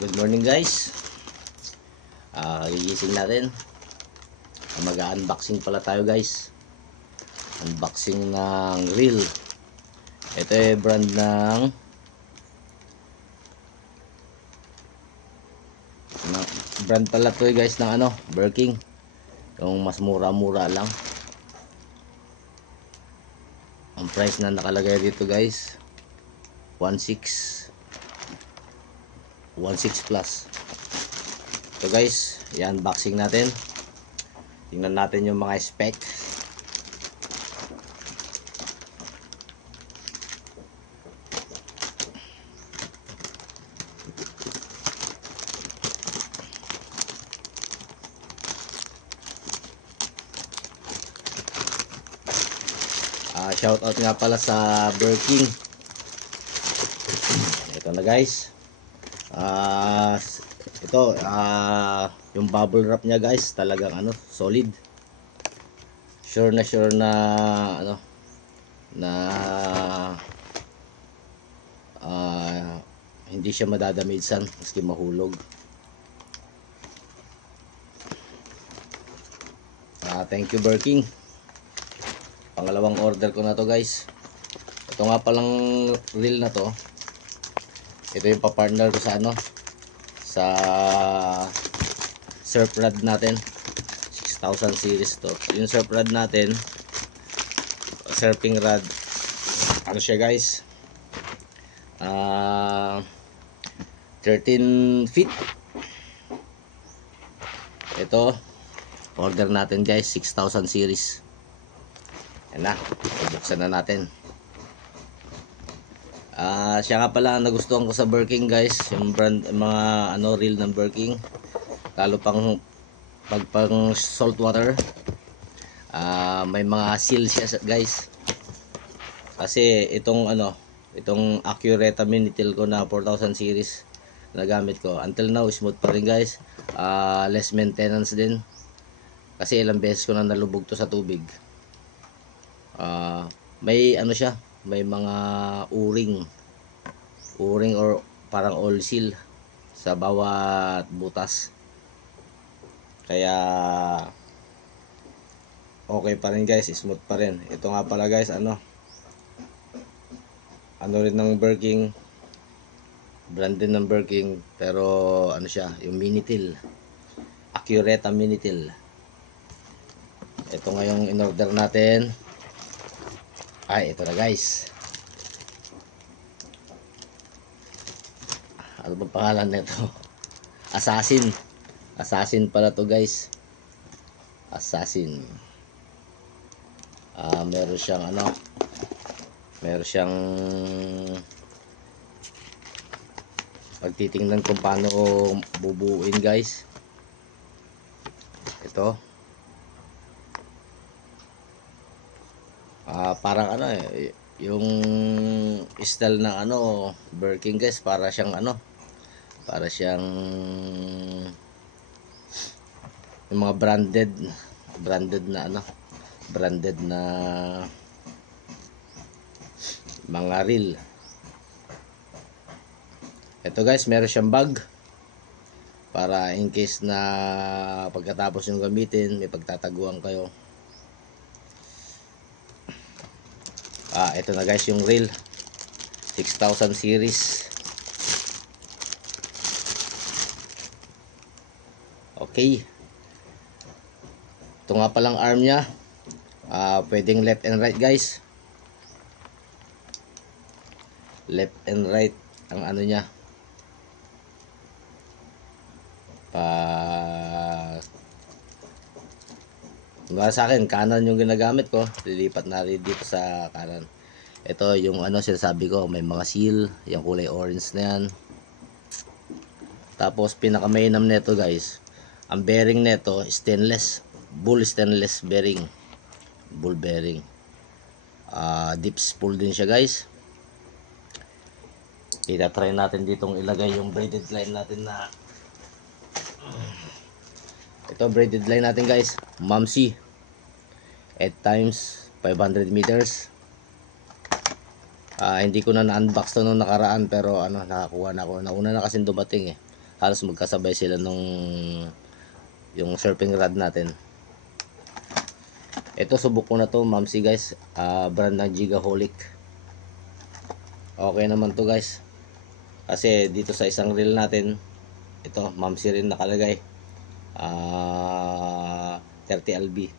Good morning guys. Gigising natin. Mag-unboxing pala tayo guys. Unboxing ng reel. Ito yung brand ng brand pala to guys ng Birking. Yung mas mura-mura lang. Ang price na nakalagay dito guys 16 plus. So guys, i-unboxing natin. Tingnan natin yung mga spec. Shout out nga pala sa Birking. Ito na guys. Ito yung bubble wrap niya guys, talagang solid. Sure na hindi siya madadamisan maski mahulog. Thank you Birking. Pangalawang order ko na to guys. Ito nga palang reel na to. Ito yung pa-partner ko sa surf rod natin. 6000 series to. Yung surf rod natin, surfing rod, siya guys, 13 feet. Ito order natin guys, 6000 series. Yan na, bubuksan na natin. Siya nga pala nagustuhan ko sa Birking guys, yung brand, mga reel ng Birking, lalo pang pang salt water. May mga seal siya guys, kasi itong Accurate Minitil ko na 4000 series na gamit ko until now, smooth pa rin guys. Less maintenance din kasi ilang beses ko na nalubog to sa tubig. May siya, may mga o-ring or parang oil seal sa bawat butas, kaya okay pa rin guys, smooth pa rin. Ito nga pala guys, rin ng Birking, brand din ng Birking, pero siya, yung Minitil, Accurate Minitil. Ito nga yung in-order natin. Ito na guys. Ano ba pangalan nito? Assassin pala to guys. Assassin. Meron siyang pagtitingnan kung paano bubuuin guys. Ito. Parang yung style ng Birking guys, para siyang yung mga branded na mga reel. Ito guys, meron siyang bag para in case na pagkatapos yung gamitin, may pagtataguan kayo. Ito na guys yung reel, 6000 series. Okay. Ito nga palang arm nya, pwedeng left and right guys. Left and right ang nya. Sa akin, kanan yung ginagamit ko, lilipat na rin dito sa kanan. Ito yung sinasabi ko, may mga seal, yung kulay orange na yan. Tapos pinaka-mainam neto guys, ang bearing neto stainless, bull stainless bearing, bull bearing. Deep spool din siya guys. Itatry natin ditong ilagay yung braided line natin na ito, braided line natin guys, Mamsi 8 times 500 meters. Hindi ko na na-unbox to nung nakaraan, pero nakakuha na ako. Nauna na kasi dumating halos magkasabay sila nung yung surfing rod natin. Ito subok ko na to, Mamsi guys, brand ng Gigaholic. Okay naman to guys, kasi dito sa isang reel natin, ito Mamsi rin nakalagay, 30 lb.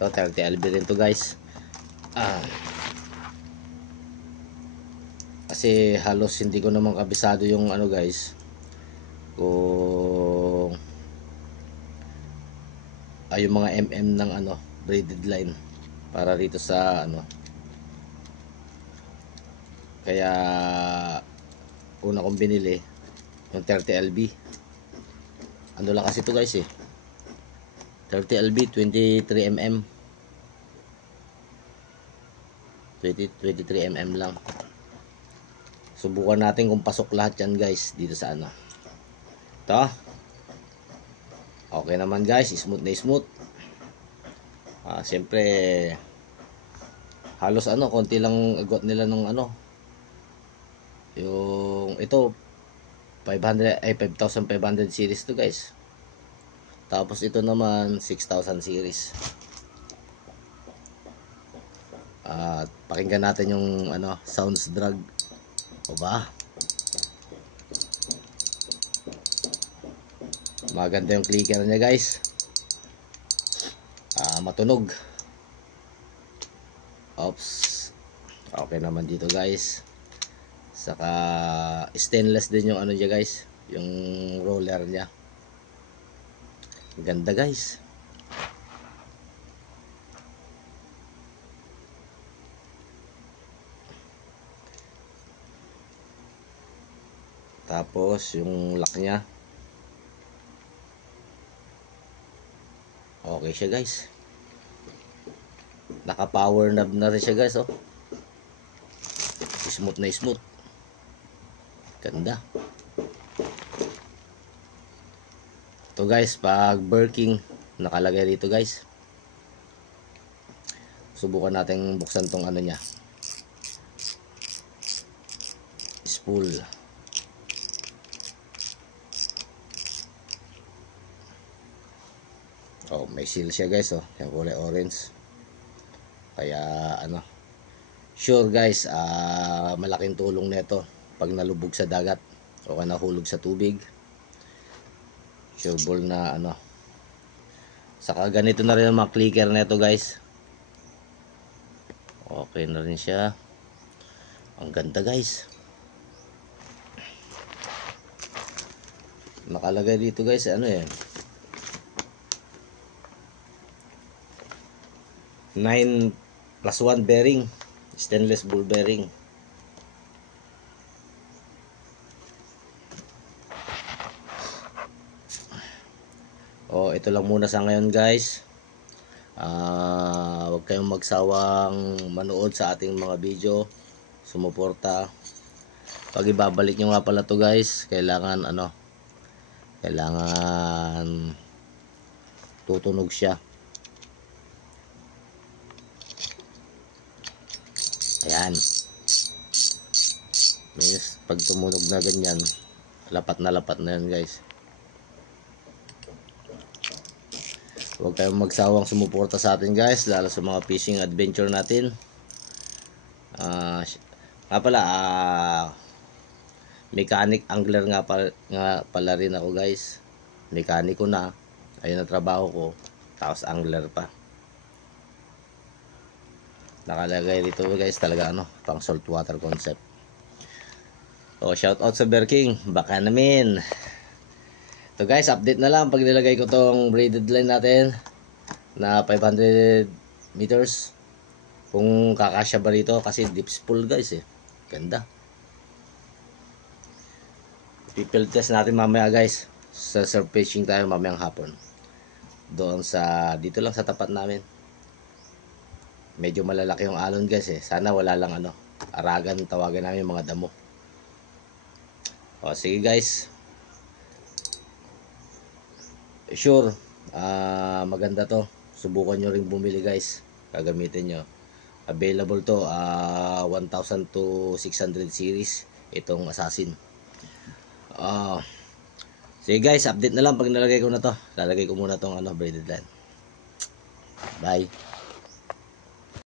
Ito 30 lb rin to guys. Kasi halos hindi ko naman kabisado yung ano guys, kung yung mga ng ano braided line para rito sa ano. Kaya una kong binili yung 30 lb. Ano lang kasi ito guys 30 lb 23 mm 23 mm lang. Subukan natin kung pasok lahat yan guys dito sa ano. Ito okay naman guys, smooth na smooth. Siyempre halos ano, konti lang agot nila nung ano, yung ito 5,500 series to guys. Tapos ito naman 6,000 series. Pakinggan natin yung ano, sounds drag. O ba? Maganda yung clicker niya guys. Matunog. Oops. Okay naman dito guys. Saka stainless din yung ano niya guys, yung roller niya. Ganda guys. Tapos yung lock niya, okay siya guys. Naka power knob na rin siya guys Smooth na smooth. Ganda. Ito guys, pag Birking nakalagay dito guys. Subukan natin buksan tong ano niya, spool. May seal siya guys yung kulay orange. Kaya ano, sure guys, malaking tulong nito pag nalubog sa dagat o nahulog sa tubig. Sure ball na ano. Saka ganito na rin ang mga clicker nito guys. Okay na rin siya. Ang ganda guys. Nakalagay dito guys ano 9+1 bearing, stainless ball bearing. Ito lang muna sa ngayon guys. Huwag kayong magsawang manood sa ating mga video, sumuporta. Pag ibabalik nyo nga pala to guys, kailangan ano, kailangan tutunog siya. Ayan. Means pag tumunog na ganyan, lapat na yan guys. Huwag kayong magsawang sumuporta sa atin guys, lalo sa mga fishing adventure natin. Mechanic angler nga pala rin ako guys. Mekaniko na, ayun ang trabaho ko, tapos angler pa. Nakalagay dito guys talaga ano, pang saltwater concept. Shout out sa Birking, baka namin. So guys, update na lang pag nilagay ko tong braided line natin na 500 meters. Kung kakasya ba rito, kasi deep spool guys Ganda. People test natin mamaya guys. Sa surf fishing tayo mamayang hapon. Doon sa, dito lang sa tapat namin. Medyo malalaki yung alon guys Sana wala lang ano, aragan, tawagan namin yung mga damo. Sige guys. Sure, maganda to. Subukan nyo ring bumili guys. Gagamitin nyo. Available to 1,000 to 600 series itong Assassin. Sige guys, update na lang pag nalagay ko na to. Lalagay ko muna tong braided line. Bye.